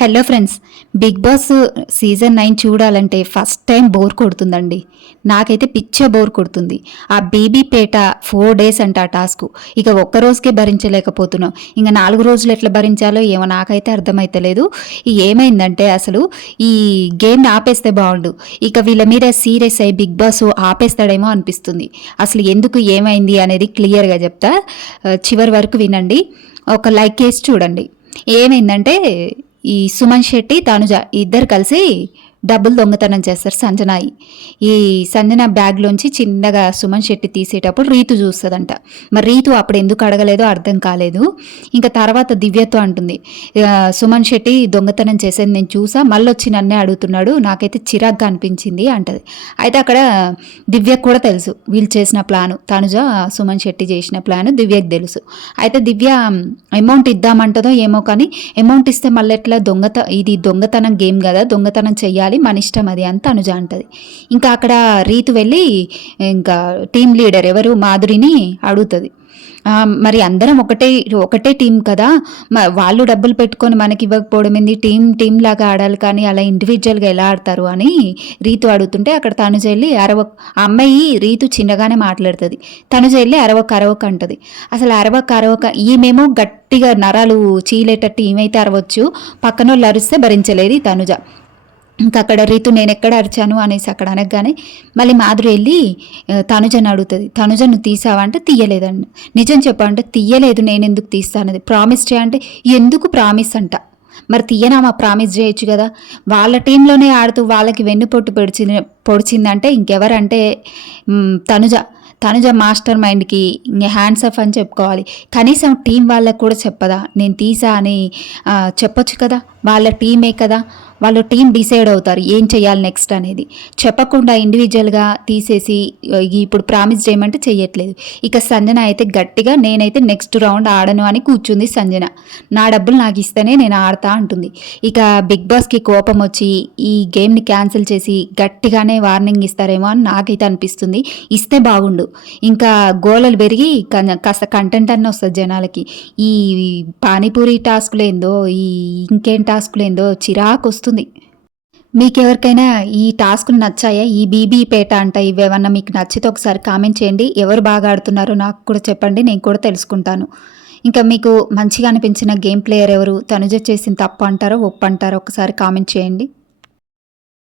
Hello friends, Bigg Boss season 9 చూడాలంటే first time bore కొడుతుందండి. నాకైతే పిచ్చ బోర్ కొడుతుంది. ఆ బేబీపేట 4 డేస్ అంట ఆ టాస్క్. ఇక ఒక్క రోజుకే భరించలేకపోతున్నాం. ఇంక 4 రోజులు ఎట్లా భరించాలో ఏమో నాకైతే అర్థమైతలేదు. ఏమైందంటే అసలు ఈ గేమ్ని ఆపేస్తే బాగుండు. ఇక వీళ్ళ మీద సీరియస్ అయ్యి బిగ్ బాస్ ఆపేస్తాడేమో అనిపిస్తుంది. అసలు ఎందుకు ఏమైంది అనేది క్లియర్గా చెప్తా. చివరి వరకు వినండి. ఒక లైక్ వేసి చూడండి. ఏమైందంటే ఈ సుమన్ శెట్టి తనుజ ఇద్దరు కలిసి డబ్బులు దొంగతనం చేస్తారు సంజనాయి. ఈ సంజన బ్యాగ్లోంచి చిన్నగా సుమన్ శెట్టి తీసేటప్పుడు రీతు చూస్తుందంట. మరి రీతు అప్పుడు ఎందుకు అడగలేదో అర్థం కాలేదు. ఇంకా తర్వాత దివ్యతో అంటుంది, సుమన్ శెట్టి దొంగతనం చేసేది నేను చూసా, మళ్ళీ వచ్చి నన్నే అడుగుతున్నాడు, నాకైతే చిరాగ్గా అనిపించింది అంటది. అయితే అక్కడ దివ్యకు కూడా తెలుసు వీళ్ళు చేసిన ప్లాను, తనుజ సుమన్ శెట్టి చేసిన ప్లాను దివ్యకు తెలుసు. అయితే దివ్య అమౌంట్ ఇద్దామంటదో ఏమో, కానీ అమౌంట్ ఇస్తే మళ్ళీ ఎట్లా, ఇది దొంగతనం గేమ్ కదా, దొంగతనం చెయ్యాలి, మన ఇష్టం అది అని తనుజ అంటది. ఇంకా అక్కడ రీతు వెళ్ళి ఇంకా టీం లీడర్ ఎవరు మాధురిని అడుగుతుంది, మరి అందరం ఒకటే టీం కదా, వాళ్ళు డబ్బులు పెట్టుకొని మనకి ఇవ్వకపోవడం ఏంది, టీం లాగా ఆడాలి కానీ అలా ఇండివిజువల్గా ఎలా ఆడతారు అని రీతు అడుగుతుంటే అక్కడ తనుజ వెళ్ళి ఆ అమ్మాయి రీతు చిన్నగానే మాట్లాడుతుంది. తనుజ వెళ్ళి అరవక అంటది. అసలు అరవక ఈమెమో గట్టిగా నరాలు చీలేటట్టు ఈమైతే అరవచ్చు, పక్కన వాళ్ళు అరిస్తే భరించలేదు తనుజ. ఇంకా అక్కడ రీతు నేను ఎక్కడ అరిచాను అనేసి అక్కడ అనగానే మళ్ళీ మాధురి వెళ్ళి తనుజను అడుగుతుంది, తనుజ నువ్వు తీసావా అంటే తీయలేదండి. నిజం చెప్పంటే తీయలేదు, నేను ఎందుకు తీస్తానది, ప్రామిస్ చేయంటే ఎందుకు ప్రామిస్ అంట. మరి తీయనామా ప్రామిస్ చేయొచ్చు కదా. వాళ్ళ టీంలోనే ఆడుతూ వాళ్ళకి వెన్నుపొట్టు పొడిచిందంటే ఇంకెవరంటే తనుజ మాస్టర్ మైండ్కి హ్యాండ్స్ ఆఫ్ అని చెప్పుకోవాలి. కనీసం టీం వాళ్ళకు కూడా చెప్పదా, నేను తీసా అని చెప్పొచ్చు కదా, వాళ్ళ టీమే కదా, వాళ్ళు టీం డిసైడ్ అవుతారు ఏం చేయాలి నెక్స్ట్ అనేది. చెప్పకుండా ఇండివిజువల్గా తీసేసి ఇప్పుడు ప్రామిస్ చేయమంటే చెయ్యట్లేదు. ఇక సంజన అయితే గట్టిగా నేనైతే నెక్స్ట్ రౌండ్ ఆడను అని కూర్చుంది సంజన. నా డబ్బులు నాకు ఇస్తేనే నేను ఆడతా అంటుంది. ఇక బిగ్ బాస్కి కోపం వచ్చి ఈ గేమ్ని క్యాన్సిల్ చేసి గట్టిగానే వార్నింగ్ ఇస్తారేమో అని నాకైతే అనిపిస్తుంది. ఇస్తే బాగుండు. ఇంకా గోళలు పెరిగి కాస్త కంటెంట్ అన్న వస్తుంది జనాలకి. ఈ పానీపూరి టాస్కులేందో, ఈ ఇంకేం టాస్కులేందో చిరాకు వస్తుంది. మీకు ఎవరికైనా ఈ టాస్కులు నచ్చాయా, ఈ బీబీపేట అంట ఇవేమన్నా మీకు నచ్చితే ఒకసారి కామెంట్ చేయండి. ఎవరు బాగా ఆడుతున్నారో నాకు కూడా చెప్పండి, నేను కూడా తెలుసుకుంటాను. ఇంకా మీకు మంచిగా అనిపించిన గేమ్ ప్లేయర్ ఎవరు, తనుజ చేసిన తప్పు అంటారో ఒప్పు అంటారో ఒకసారి కామెంట్ చేయండి.